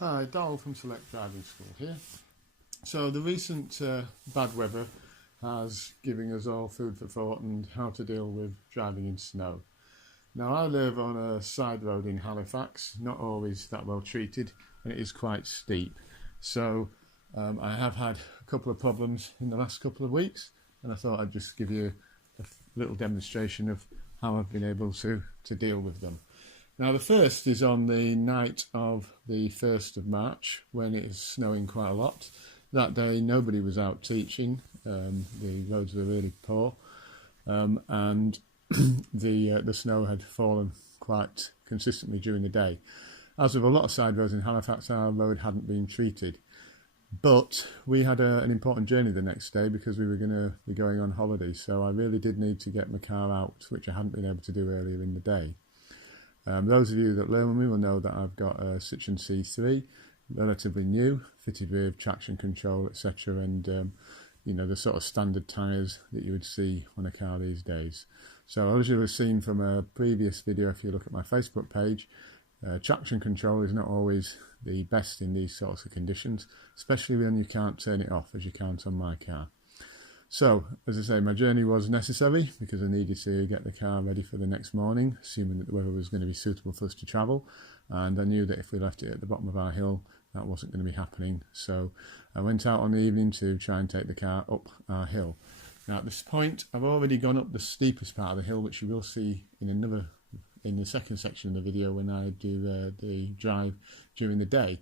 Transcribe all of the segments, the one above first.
Hi, Donald from Select Driving School here. So the recent bad weather has given us all food for thought and how to deal with driving in snow. Now I live on a side road in Halifax, not always that well treated, and it is quite steep. So I have had a couple of problems in the last couple of weeks, and I thought I'd just give you a little demonstration of how I've been able to deal with them. Now the first is on the night of the 1st of March when it is snowing quite a lot. That day nobody was out teaching, the roads were really poor, and the snow had fallen quite consistently during the day. As with a lot of side roads in Halifax, our road hadn't been treated. But we had an important journey the next day because we were going to be going on holiday, so I really did need to get my car out, which I hadn't been able to do earlier in the day. Those of you that learn with me will know that I've got a Citroen C3, relatively new, fitted with traction control, etc., and the sort of standard tyres that you would see on a car these days. So as you'll have seen from a previous video, if you look at my Facebook page, traction control is not always the best in these sorts of conditions, especially when you can't turn it off as you can't on my car. So, as I say, my journey was necessary because I needed to get the car ready for the next morning, assuming that the weather was going to be suitable for us to travel. And I knew that if we left it at the bottom of our hill, that wasn't going to be happening. So I went out on the evening to try and take the car up our hill. Now at this point, I've already gone up the steepest part of the hill, which you will see in the second section of the video when I do the drive during the day.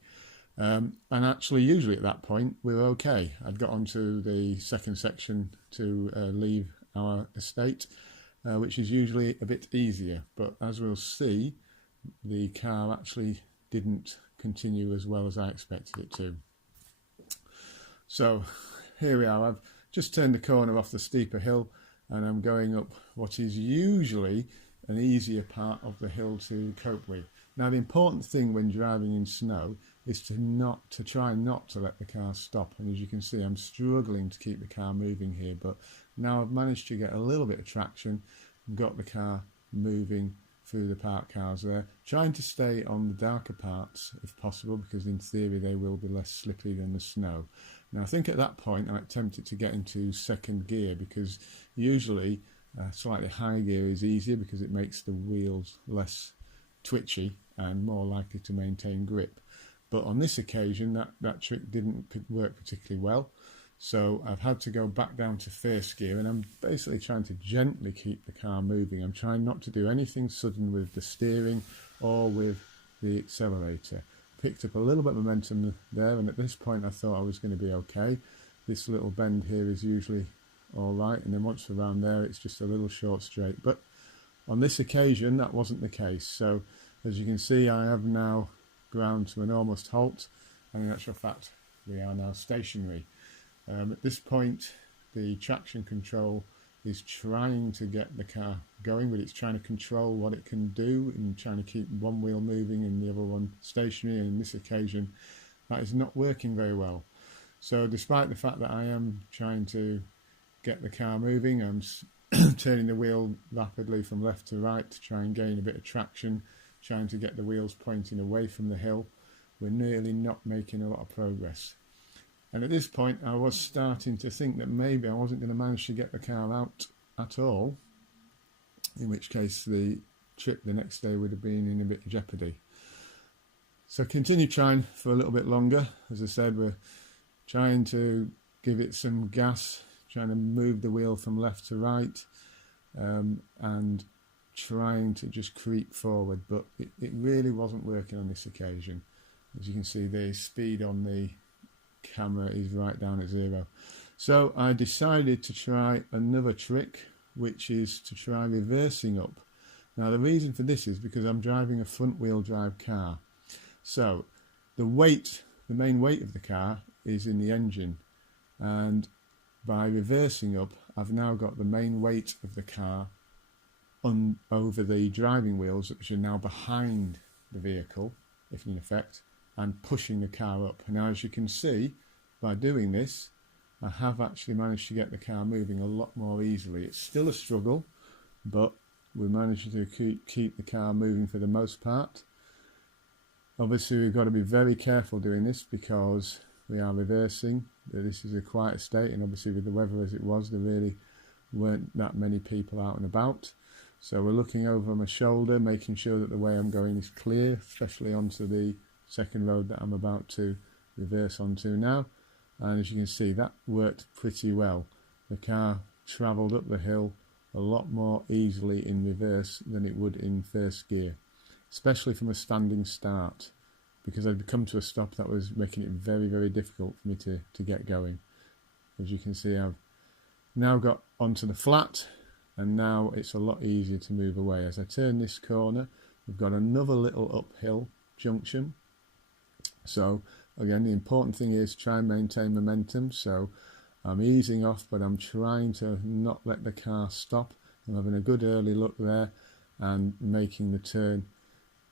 And actually usually at that point we were okay. I'd got onto the second section to leave our estate, which is usually a bit easier, but as we'll see, the car actually didn't continue as well as I expected it to. So here we are. I've just turned the corner off the steeper hill and I'm going up what is usually an easier part of the hill to cope with. Now the important thing when driving in snow is to try not to let the car stop, and as you can see I'm struggling to keep the car moving here, but now I've managed to get a little bit of traction and got the car moving through the parked cars there, trying to stay on the darker parts if possible because in theory they will be less slippery than the snow. Now I think at that point I'm tempted to get into second gear because usually slightly high gear is easier because it makes the wheels less twitchy and more likely to maintain grip. But on this occasion that trick didn't work particularly well, so I've had to go back down to first gear and I'm basically trying to gently keep the car moving. I'm trying not to do anything sudden with the steering or with the accelerator. Picked up a little bit of momentum there, and at this point I thought I was going to be okay. This little bend here is usually all right, and then once we're around there it's just a little short straight, but on this occasion that wasn't the case. So as you can see I have now ground to an almost halt, and in actual fact we are now stationary. At this point the traction control is trying to get the car going, but it's trying to control what it can do and trying to keep one wheel moving and the other one stationary, and on this occasion that is not working very well. So despite the fact that I am trying to get the car moving, I'm turning the wheel rapidly from left to right to try and gain a bit of traction, trying to get the wheels pointing away from the hill. We're nearly not making a lot of progress. And at this point I was starting to think that maybe I wasn't going to manage to get the car out at all, in which case the trip the next day would have been in a bit of jeopardy. So continue trying for a little bit longer. As I said, we're trying to give it some gas, trying to move the wheel from left to right, and trying to just creep forward, but it really wasn't working on this occasion. As you can see, the speed on the camera is right down at 0. So I decided to try another trick, which is to try reversing up. Now the reason for this is because I'm driving a front wheel drive car, so the main weight of the car is in the engine, and by reversing up I've now got the main weight of the car over the driving wheels, which are now behind the vehicle, if in effect, and pushing the car up. Now as you can see, by doing this I have actually managed to get the car moving a lot more easily. It's still a struggle, but we managed to keep the car moving for the most part. Obviously we've got to be very careful doing this because we are reversing. This is a quiet state, and obviously with the weather as it was, there really weren't that many people out and about. So we're looking over my shoulder, making sure that the way I'm going is clear, especially onto the second road that I'm about to reverse onto now. And as you can see, that worked pretty well. The car travelled up the hill a lot more easily in reverse than it would in first gear, especially from a standing start, because I'd come to a stop that was making it very, very difficult for me to get going. As you can see, I've now got onto the flat, and now it's a lot easier to move away. As I turn this corner, we've got another little uphill junction. So again, the important thing is try and maintain momentum. So I'm easing off, but I'm trying to not let the car stop. I'm having a good early look there and making the turn,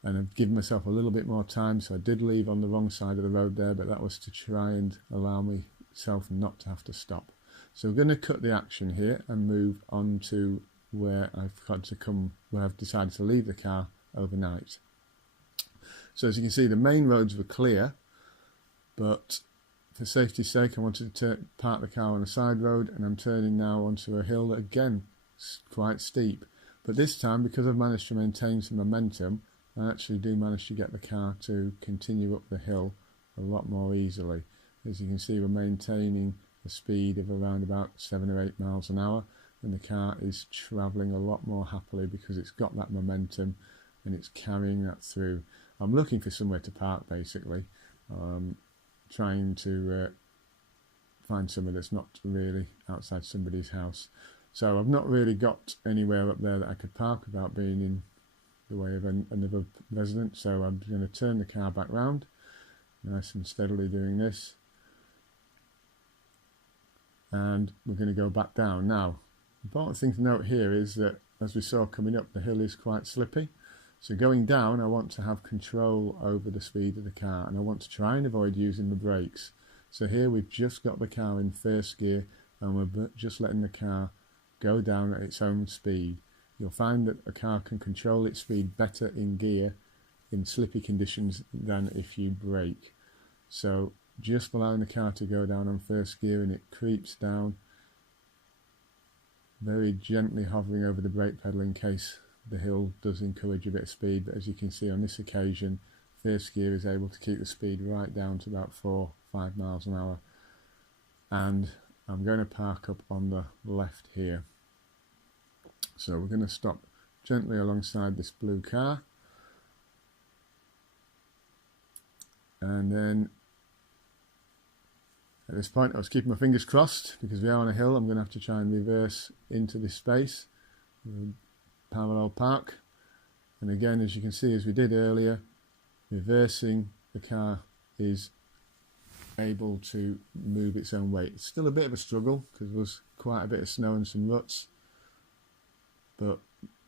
and I've given myself a little bit more time. So I did leave on the wrong side of the road there, but that was to try and allow myself not to have to stop. So we're going to cut the action here and move on to where I've decided to leave the car overnight. So as you can see, the main roads were clear, but for safety's sake, I wanted to park the car on a side road, and I'm turning now onto a hill that again is quite steep. But this time, because I've managed to maintain some momentum, I actually do manage to get the car to continue up the hill a lot more easily. As you can see, we're maintaining a speed of around about 7 or 8 miles an hour, and the car is travelling a lot more happily because it's got that momentum and it's carrying that through. I'm looking for somewhere to park basically, trying to find somewhere that's not really outside somebody's house. So I've not really got anywhere up there that I could park without being in the way of another resident, so I'm going to turn the car back round, nice and steadily doing this, and we're going to go back down. Now, the important thing to note here is that, as we saw coming up, the hill is quite slippy, so going down I want to have control over the speed of the car, and I want to try and avoid using the brakes. So here we've just got the car in first gear, and we're just letting the car go down at its own speed. You'll find that a car can control its speed better in gear in slippy conditions than if you brake. So just allowing the car to go down on first gear, and it creeps down, very gently hovering over the brake pedal in case the hill does encourage a bit of speed. But as you can see on this occasion, first gear is able to keep the speed right down to about 4-5 miles an hour. And I'm going to park up on the left here. So we're going to stop gently alongside this blue car, and then at this point I was keeping my fingers crossed because we are on a hill. I'm going to have to try and reverse into this space, parallel park, and again, as you can see, as we did earlier, reversing, the car is able to move its own weight. It's still a bit of a struggle because there was quite a bit of snow and some ruts, but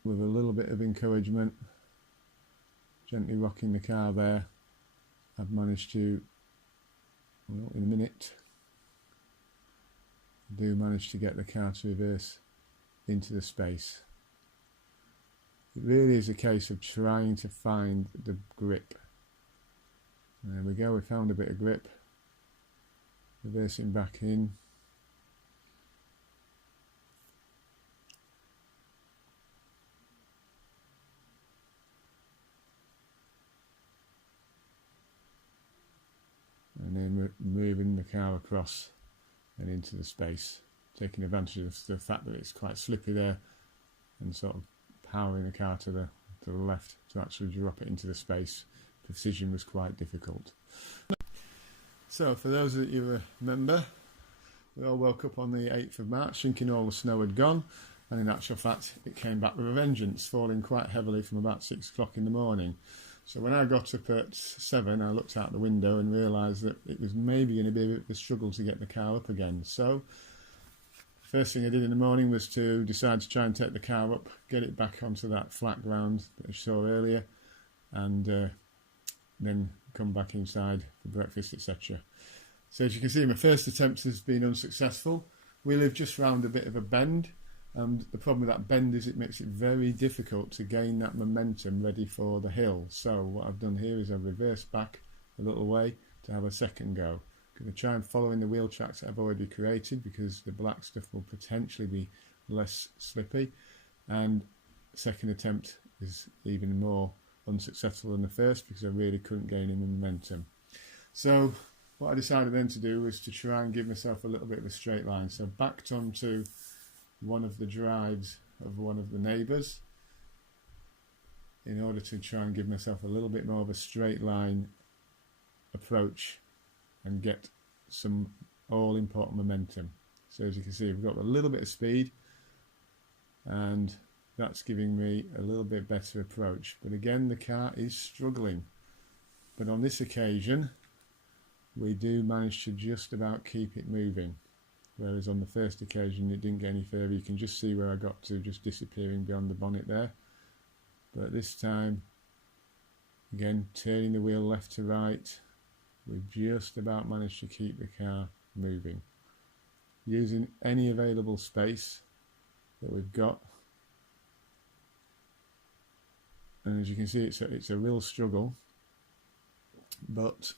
with a little bit of encouragement, gently rocking the car there, I've managed to, well, in a minute, I do manage to get the car to reverse into the space. It really is a case of trying to find the grip. There we go, we found a bit of grip. Reversing back in. And then moving the car across and into the space, taking advantage of the fact that it's quite slippy there, and sort of powering the car to the left to actually drop it into the space. Precision was quite difficult. So for those that you remember, we all woke up on the 8th of March thinking all the snow had gone, and in actual fact it came back with a vengeance, falling quite heavily from about 6 o'clock in the morning. So when I got up at 7, I looked out the window and realised that it was maybe going to be a bit of a struggle to get the car up again. So first thing I did in the morning was to decide to try and take the car up, get it back onto that flat ground that you saw earlier, and then come back inside for breakfast, etc. So as you can see, my first attempt has been unsuccessful. We live just round a bit of a bend, And the problem with that bend is it makes it very difficult to gain that momentum ready for the hill. So what I've done here is I've reversed back a little way to have a second go. I'm going to try and follow in the wheel tracks that I've already created, because the black stuff will potentially be less slippy, and second attempt is even more unsuccessful than the first because I really couldn't gain any momentum. So what I decided then to do was to try and give myself a little bit of a straight line. So backed onto one of the drives of one of the neighbours in order to try and give myself a little bit more of a straight line approach and get some all important momentum. So as you can see, we've got a little bit of speed, and that's giving me a little bit better approach. But again, the car is struggling. But on this occasion, we do manage to just about keep it moving. Whereas on the first occasion, it didn't get any further. You can just see where I got to, just disappearing beyond the bonnet there. But this time, again, turning the wheel left to right, we've just about managed to keep the car moving. Using any available space that we've got. And as you can see, it's a real struggle. But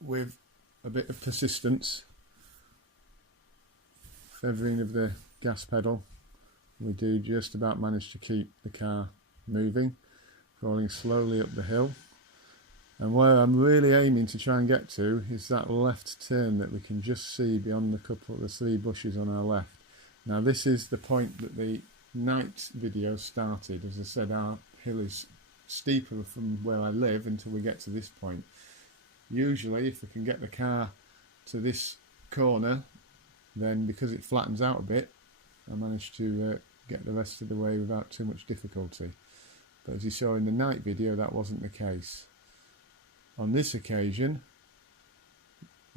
with a bit of persistence, feathering of the gas pedal, we do just about manage to keep the car moving, rolling slowly up the hill. And where I'm really aiming to try and get to is that left turn that we can just see beyond the 3 bushes on our left. Now this is the point that the night video started. As I said, our hill is steeper from where I live until we get to this point. Usually if we can get the car to this corner, then because it flattens out a bit, I managed to get the rest of the way without too much difficulty. But as you saw in the night video, that wasn't the case. On this occasion,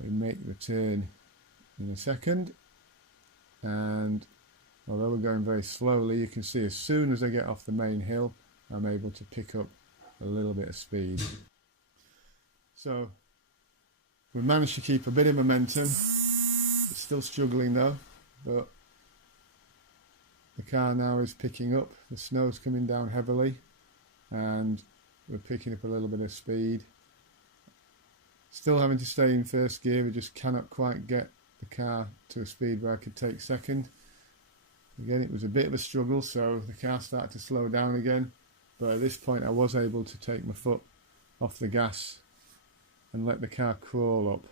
we make the turn in a second, and although we're going very slowly, you can see as soon as I get off the main hill, I'm able to pick up a little bit of speed. So we managed to keep a bit of momentum. It's still struggling though, but the car now is picking up. The snow's coming down heavily, and we're picking up a little bit of speed. Still having to stay in first gear. We just cannot quite get the car to a speed where I could take second. Again, it was a bit of a struggle, so the car started to slow down again. But at this point, I was able to take my foot off the gas and let the car crawl up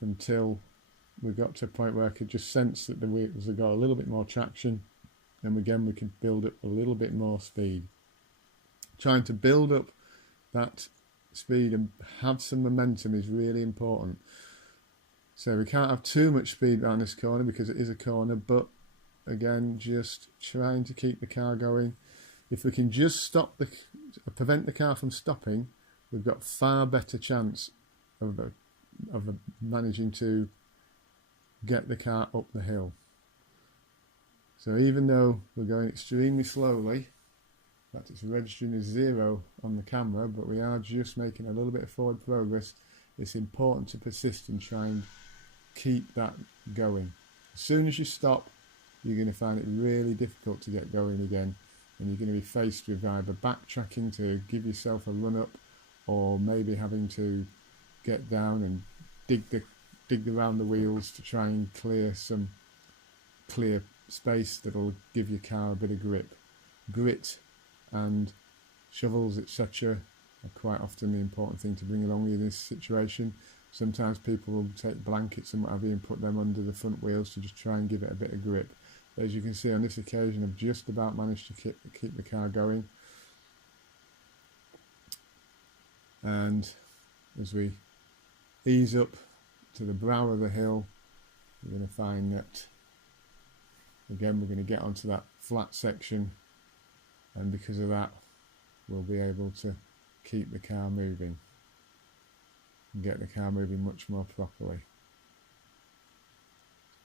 until we got to a point where I could just sense that the wheels had got a little bit more traction, and again we could build up a little bit more speed. Trying to build up that speed and have some momentum is really important. So we can't have too much speed around this corner because it is a corner, but again, just trying to keep the car going. If we can just prevent the car from stopping, we've got far better chance of managing to get the car up the hill. So even though we're going extremely slowly, in fact it's registering as 0 on the camera, but we are just making a little bit of forward progress, it's important to persist and try and keep that going. As soon as you stop, you're going to find it really difficult to get going again, and you're going to be faced with either backtracking to give yourself a run up, or maybe having to get down and dig around the wheels to try and clear some clear space that'll give your car a bit of grip. Grit and shovels, etc. are quite often the important thing to bring along with you in this situation. Sometimes people will take blankets and what have you and put them under the front wheels to just try and give it a bit of grip. But as you can see on this occasion, I've just about managed to keep the car going. And as we ease up to the brow of the hill, we're going to find that again we're going to get onto that flat section, and because of that we'll be able to keep the car moving and get the car moving much more properly.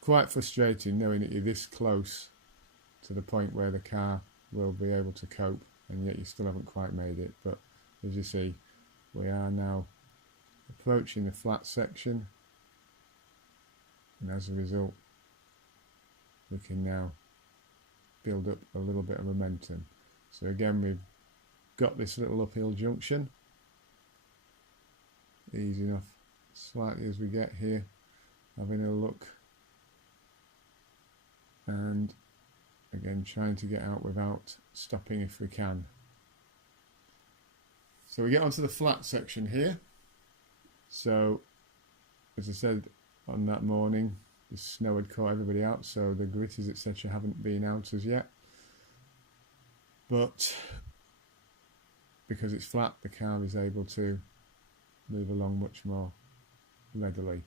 Quite frustrating knowing that you're this close to the point where the car will be able to cope, and yet you still haven't quite made it. But as you see, we are now approaching the flat section, and as a result we can now build up a little bit of momentum. So again, we've got this little uphill junction, easy enough, slightly as we get here, having a look, and again trying to get out without stopping if we can. So we get onto the flat section here. So as I said, on that morning the snow had caught everybody out, so the gritters etc haven't been out as yet, but because it's flat the car is able to move along much more readily.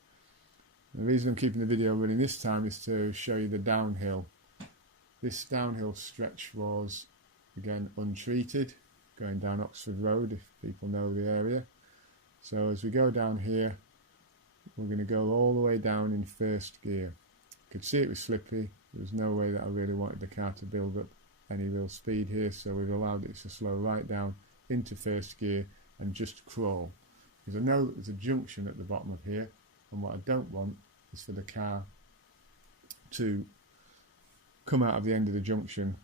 The reason I'm keeping the video running this time is to show you the downhill. This downhill stretch was again untreated, going down Oxford Road if people know the area. So as we go down here, we're going to go all the way down in first gear. You could see it was slippy. There was no way that I really wanted the car to build up any real speed here, so we've allowed it to slow right down into first gear and just crawl. Because I know that there's a junction at the bottom of here, and what I don't want is for the car to come out of the end of the junction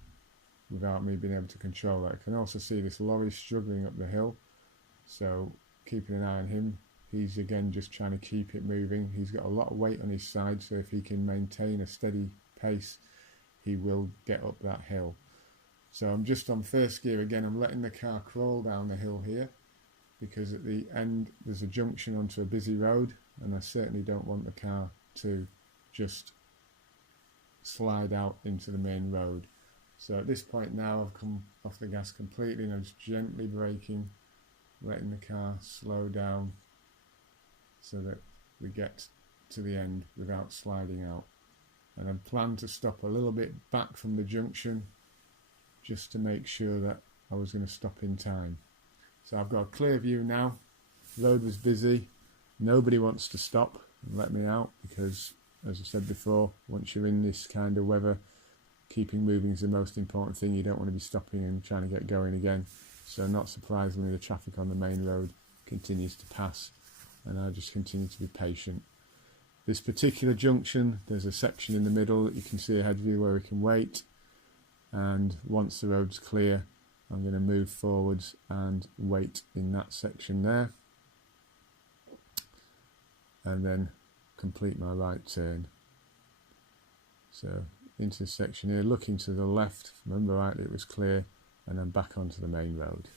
without me being able to control that. I can also see this lorry struggling up the hill, so keeping an eye on him. He's again just trying to keep it moving. He's got a lot of weight on his side, so if he can maintain a steady pace, he will get up that hill. So I'm just on first gear again. I'm letting the car crawl down the hill here, because at the end there's a junction onto a busy road, and I certainly don't want the car to just slide out into the main road. So at this point now I've come off the gas completely, and I'm just gently braking, letting the car slow down so that we get to the end without sliding out. And I plan to stop a little bit back from the junction just to make sure that I was going to stop in time. So I've got a clear view now. Road was busy, nobody wants to stop and let me out, because as I said before, once you're in this kind of weather, keeping moving is the most important thing. You don't want to be stopping and trying to get going again. So not surprisingly, the traffic on the main road continues to pass, and I just continue to be patient. This particular junction, there's a section in the middle that you can see ahead of you where we can wait, and once the road's clear I'm going to move forwards and wait in that section there, and then complete my right turn. So into the section here, looking to the left, remember rightly it was clear, and then back onto the main road.